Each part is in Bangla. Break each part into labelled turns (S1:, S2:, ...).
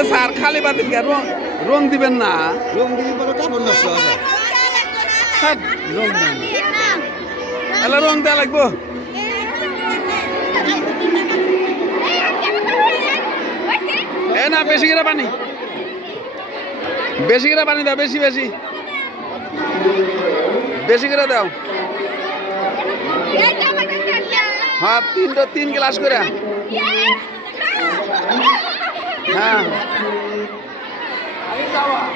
S1: এ স্যার খালি বাতিল কে? রং রং দিবেন না।
S2: রং দিলি পরে কাপড় নষ্ট হবে
S1: হ্যাঁ, রং দেন। এলা রং দেওয়া লাগবো। এ না বেশি করে পানি। বেশি করে পানি দাও বেশি বেশি। বেশি করে দাও। হ্যাঁ তিনটা তিন গ্লাস করে। হ্যাঁ।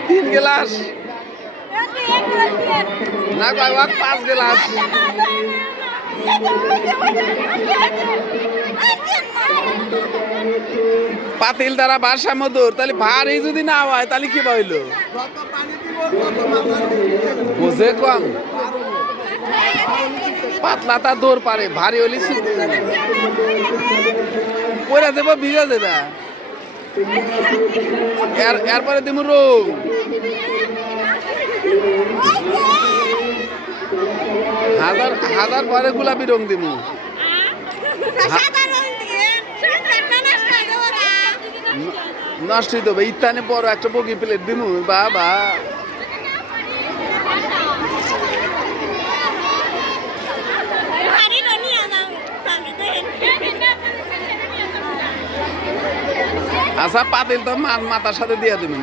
S1: তিন গ্লাস। না পাঁচ গ্লাস। পাতিল দ্বারা বাসা মধুর তাহলে ভারী যদি না হয়, তাহলে কি পাইলো বুঝে কম। পাতলা তা দৌড় পারে, ভারী হলে পরে দেবো ভিজে দেবে এরপরে দিমুর হাজার হাজার পরে গোলাপি রং দিমু। নষ্ট হইতে হবে। ইত্যানে বড় একটা বগি প্লেট দিমু। বাবা। আচ্ছা পাতিল তো মা- মাথার সাথে দিয়ে দেবেন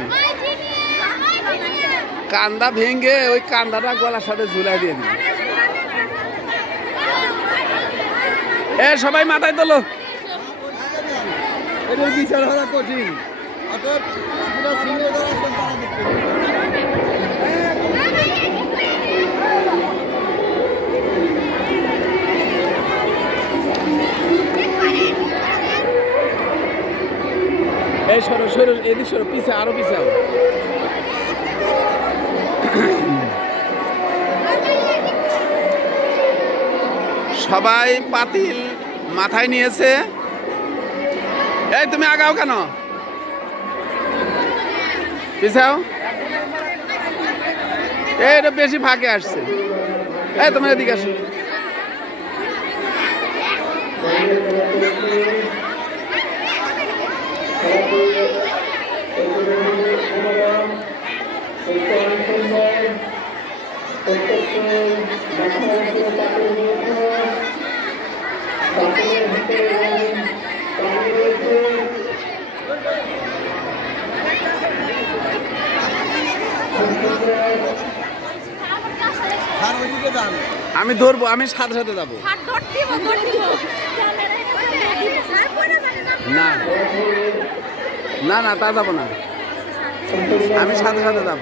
S1: কান্দা ভেঙে ওই কান্দাটা গলার সাথে ঝুলাই দিয়ে দিবেন এ, সবাই মাথায় তোলো।
S2: বিচার হওয়া কঠিন। অতএব পুরো সিঙ্গে দেওয়া সব পারা দিচ্ছে
S1: এই সরো সরো, এদিক সরো, পিছে, আরও পিছে সবাই পাতিল মাথায় নিয়েছে। এই তুমি আগাও কেন? পিছাও। এই, এটা বেশি ফাঁকে আসছে। এই তুমি এদিকে আসো। আমি ধরবো আমি সাথে সাথে যাব। না। না না তা যাব না। আমি সাথে সাথে যাব।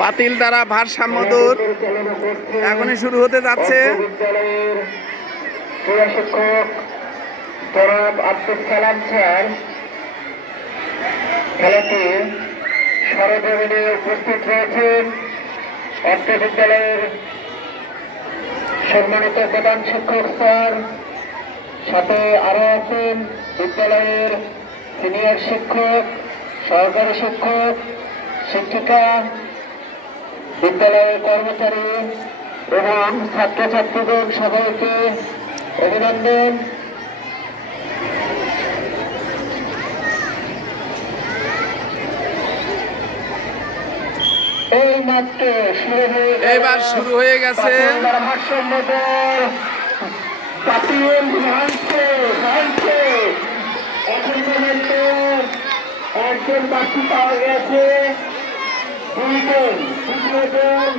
S1: পাতিল দ্বারা ভারসাম্য দূর। এখনই শুরু হতে যাচ্ছে।
S3: বিদ্যালয়ের প্রধান শিক্ষক স্যার সাথে আছেন। বিদ্যালয়ের সিনিয়র শিক্ষক, সহকারী শিক্ষক, শিক্ষিকা বিদ্যালয়ের কর্মচারী এবং ছাত্রছাত্রীদের সবাইকে অভিনন্দন। এই মাত্র শুরু হয়ে
S1: এবার শুরু হয়ে গেছে।
S3: একজন বাকি পাওয়া গেছে। দুই গোল তৃতীয় গোল